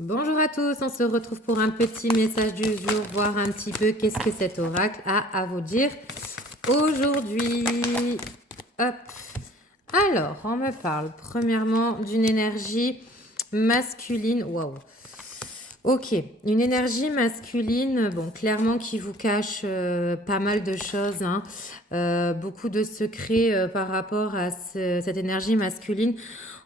Bonjour à tous, on se retrouve pour un petit message du jour, voir un petit peu qu'est-ce que cet oracle a à vous dire aujourd'hui. Hop. Alors, on me parle premièrement d'une énergie masculine. Waouh. Ok, une énergie masculine, bon, clairement qui vous cache pas mal de choses, hein. Beaucoup de secrets par rapport à cette énergie masculine.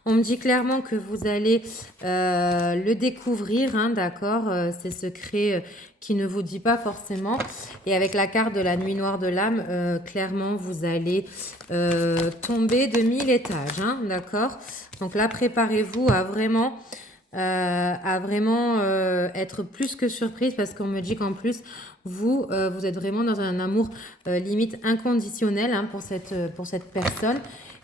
On me dit clairement que vous allez le découvrir, hein, d'accord, ces secrets qui ne vous dit pas forcément. Et avec la carte de la nuit noire de l'âme, clairement, vous allez tomber de 1000 étages, hein, d'accord. Donc là, préparez-vous à vraiment être plus que surprise parce qu'on me dit qu'en plus, vous êtes vraiment dans un amour limite inconditionnel, hein, pour cette personne.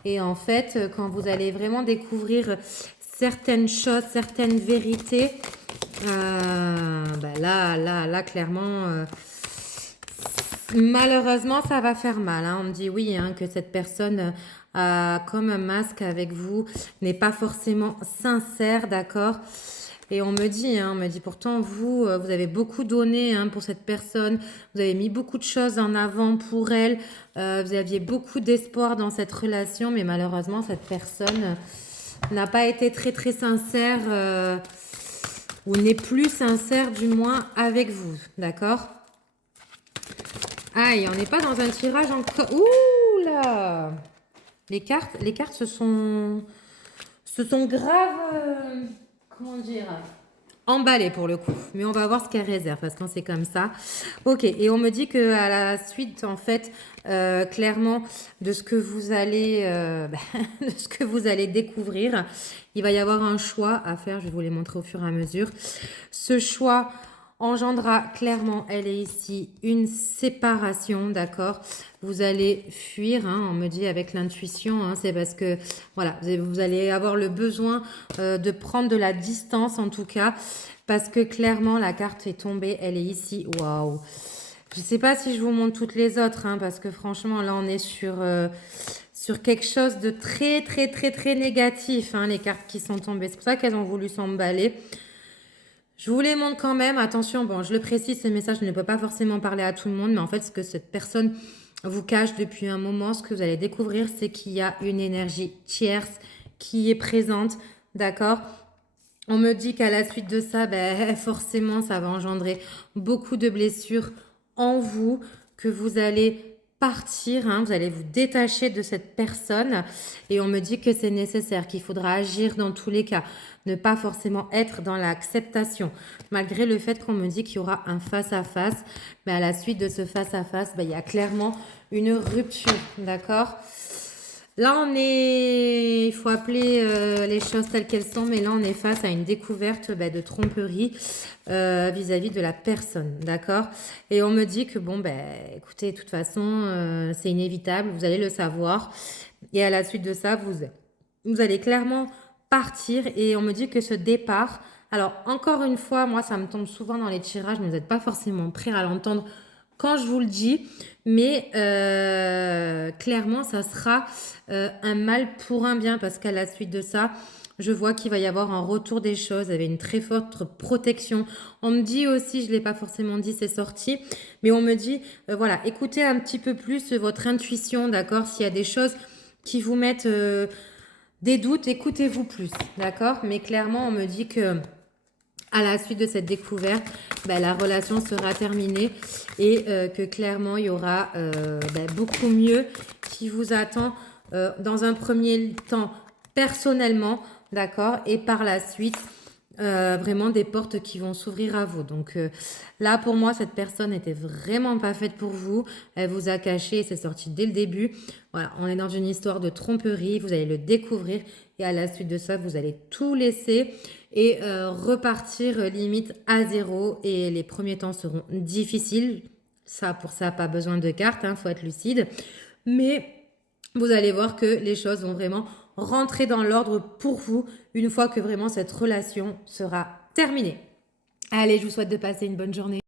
Et en fait, quand vous allez vraiment découvrir certaines choses, certaines vérités, là, clairement, malheureusement, ça va faire mal, hein. On me dit oui, hein, que cette personne a comme un masque avec vous, n'est pas forcément sincère, d'accord? Et on me dit pourtant, vous avez beaucoup donné, hein, pour cette personne. Vous avez mis beaucoup de choses en avant pour elle. Vous aviez beaucoup d'espoir dans cette relation, mais malheureusement, cette personne n'a pas été très, très sincère ou n'est plus sincère, du moins, avec vous, d'accord? Aïe, on n'est pas dans un tirage encore. Ouh là! Les cartes se sont grave, comment dire, emballées pour le coup. Mais on va voir ce qu'elles réservent parce que c'est comme ça. Ok, et on me dit que à la suite, en fait, clairement, de ce que vous allez, de ce que vous allez découvrir, il va y avoir un choix à faire. Je vais vous les montrer au fur et à mesure. Ce choix engendra clairement, elle est ici, une séparation, d'accord? Vous allez fuir, hein, on me dit avec l'intuition, hein, c'est parce que, voilà, vous allez avoir le besoin de prendre de la distance, en tout cas, parce que clairement, la carte est tombée, elle est ici, waouh! Je ne sais pas si je vous montre toutes les autres, hein, parce que franchement, là, on est sur quelque chose de très, très, très, très négatif, hein, les cartes qui sont tombées. C'est pour ça qu'elles ont voulu s'emballer. Je vous les montre quand même. Attention, bon, je le précise, ce message ne peut pas forcément parler à tout le monde, mais en fait, ce que cette personne vous cache depuis un moment, ce que vous allez découvrir, c'est qu'il y a une énergie tierce qui est présente, d'accord? On me dit qu'à la suite de ça, ben, forcément, ça va engendrer beaucoup de blessures en vous, que vous allez partir, hein, vous allez vous détacher de cette personne. Et on me dit que c'est nécessaire, qu'il faudra agir dans tous les cas, ne pas forcément être dans l'acceptation. Malgré le fait qu'on me dit qu'il y aura un face-à-face, mais à la suite de ce face-à-face, ben, il y a clairement une rupture, d'accord? Là, il faut appeler les choses telles qu'elles sont, mais là, on est face à une découverte de tromperie vis-à-vis de la personne, d'accord? Et on me dit que, bon, écoutez, de toute façon, c'est inévitable, vous allez le savoir. Et à la suite de ça, vous allez clairement partir et on me dit que ce départ, alors encore une fois, moi, ça me tombe souvent dans les tirages, mais vous n'êtes pas forcément prêt à l'entendre quand je vous le dis, mais clairement, ça sera un mal pour un bien parce qu'à la suite de ça, je vois qu'il va y avoir un retour des choses avec une très forte protection. On me dit aussi, je ne l'ai pas forcément dit, c'est sorti, mais on me dit, voilà, écoutez un petit peu plus votre intuition, d'accord? S'il y a des choses qui vous mettent des doutes, écoutez-vous plus, d'accord? Mais clairement, on me dit que à la suite de cette découverte, la relation sera terminée et que clairement, il y aura beaucoup mieux qui vous attend dans un premier temps personnellement, d'accord? Et par la suite, vraiment des portes qui vont s'ouvrir à vous. Donc là, pour moi, cette personne n'était vraiment pas faite pour vous. Elle vous a caché, c'est sorti dès le début. Voilà, on est dans une histoire de tromperie. Vous allez le découvrir et à la suite de ça, vous allez tout laisser et repartir limite à zéro. Et les premiers temps seront difficiles. Ça, pour ça, pas besoin de cartes, hein, faut être lucide. Mais vous allez voir que les choses vont vraiment rentrer dans l'ordre pour vous une fois que vraiment cette relation sera terminée. Allez, je vous souhaite de passer une bonne journée.